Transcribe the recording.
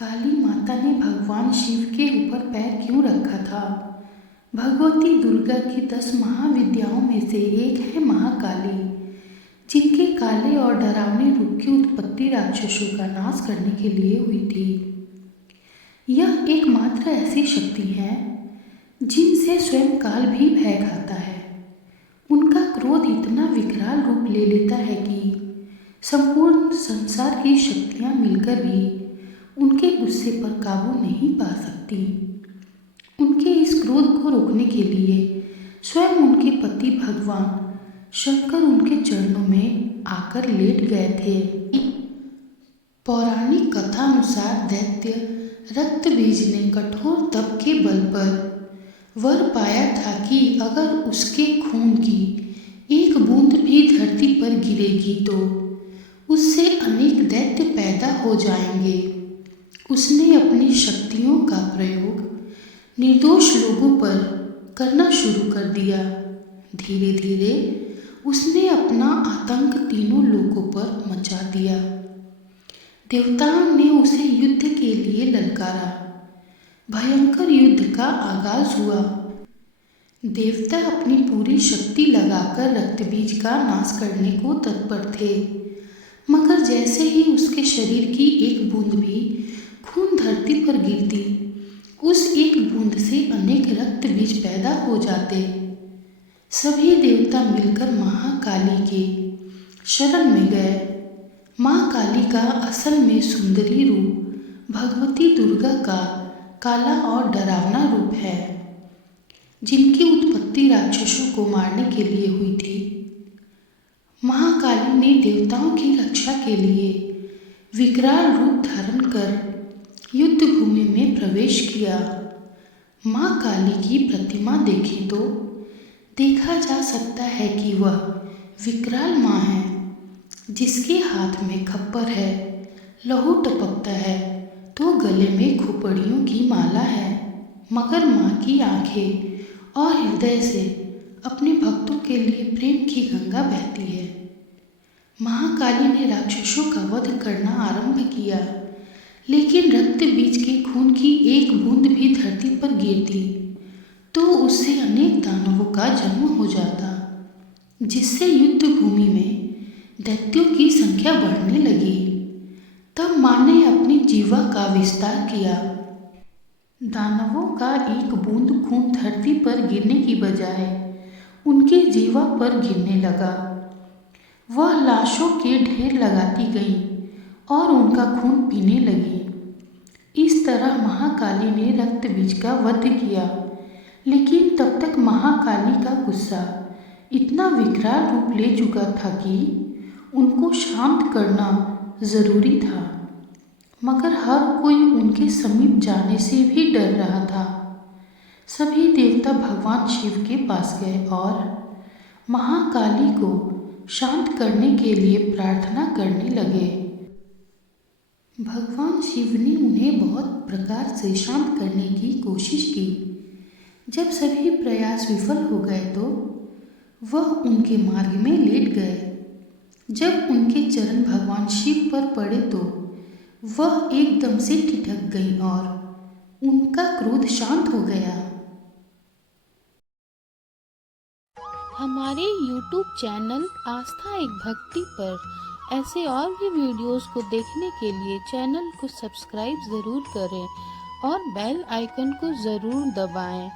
काली माता ने भगवान शिव के ऊपर पैर क्यों रखा था? भगवती दुर्गा की 10 महाविद्याओं में से एक है महाकाली, जिनके काले और डरावने रूप की उत्पत्ति राक्षसों का नाश करने के लिए हुई थी। यह एकमात्र ऐसी शक्ति है जिनसे स्वयं काल भी भय खाता है। उनका क्रोध इतना विकराल रूप ले लेता है कि संपूर्ण संसार की शक्तियां मिलकर भी उनके गुस्से पर काबू नहीं पा सकती। उनके इस क्रोध को रोकने के लिए स्वयं उनके पति भगवान शंकर उनके चरणों में आकर लेट गए थे। पौराणिक कथा अनुसार दैत्य रक्तबीज ने कठोर तप के बल पर वर पाया था कि अगर उसके खून की एक बूंद भी धरती पर गिरेगी तो उससे अनेक दैत्य पैदा हो जाएंगे। उसने अपनी शक्तियों का प्रयोग निर्दोष लोगों पर करना शुरू कर दिया। धीरे धीरे उसने अपना आतंक तीनों लोगों पर मचा दिया। देवताओं ने उसे युद्ध के लिए ललकारा। भयंकर युद्ध का आगाज हुआ। देवता अपनी पूरी शक्ति लगाकर रक्तबीज का नाश करने को तत्पर थे, मगर जैसे ही उसके शरीर की एक बूंद भी खून धरती पर गिरती, उस एक बूंद से अनेक रक्तबीज पैदा हो जाते। सभी देवता मिलकर महाकाली के शरण में गए। माँ काली का असल में सुंदरी रूप भगवती दुर्गा का काला और डरावना रूप है, जिनकी उत्पत्ति राक्षसों को मारने के लिए हुई थी। महाकाली ने देवताओं की रक्षा के लिए विकराल रूप धारण कर युद्ध भूमि में प्रवेश किया। माँ काली की प्रतिमा देखें तो देखा जा सकता है कि वह विकराल माँ है, जिसके हाथ में खप्पर है, लहू टपकता है तो गले में खोपड़ियों की माला है, मगर माँ की आंखें और हृदय से अपने भक्तों के लिए प्रेम की गंगा बहती है। महाकाली ने राक्षसों का वध करना आरंभ किया, लेकिन रक्त बीज के खून की एक बूंद भी धरती पर गिरती तो उससे अनेक दानवों का जन्म हो जाता, जिससे युद्ध भूमि में दैत्यों की संख्या बढ़ने लगी। तब माँ ने अपनी जीवा का विस्तार किया। दानवों का एक बूंद खून धरती पर गिरने की बजाय उनकी जीवा पर गिरने लगा। वह लाशों के ढेर लगाती गई और उनका खून पीने लगी। इस तरह महाकाली ने रक्तबीज का वध किया, लेकिन तब तक महाकाली का गुस्सा इतना विकराल रूप ले चुका था कि उनको शांत करना जरूरी था, मगर हर कोई उनके समीप जाने से भी डर रहा था। सभी देवता भगवान शिव के पास गए और महाकाली को शांत करने के लिए प्रार्थना करने लगे। भगवान शिव ने उन्हें बहुत प्रकार से शांत करने की कोशिश की। जब सभी प्रयास विफल हो गए तो वह उनके मार्ग में लेट गए। जब उनके चरण भगवान शिव पर पड़े तो वह एकदम से ठिठक गई और उनका क्रोध शांत हो गया। हमारे YouTube चैनल आस्था एक भक्ति पर ऐसे और भी वीडियोस को देखने के लिए चैनल को सब्सक्राइब ज़रूर करें और बेल आइकन को ज़रूर दबाएं।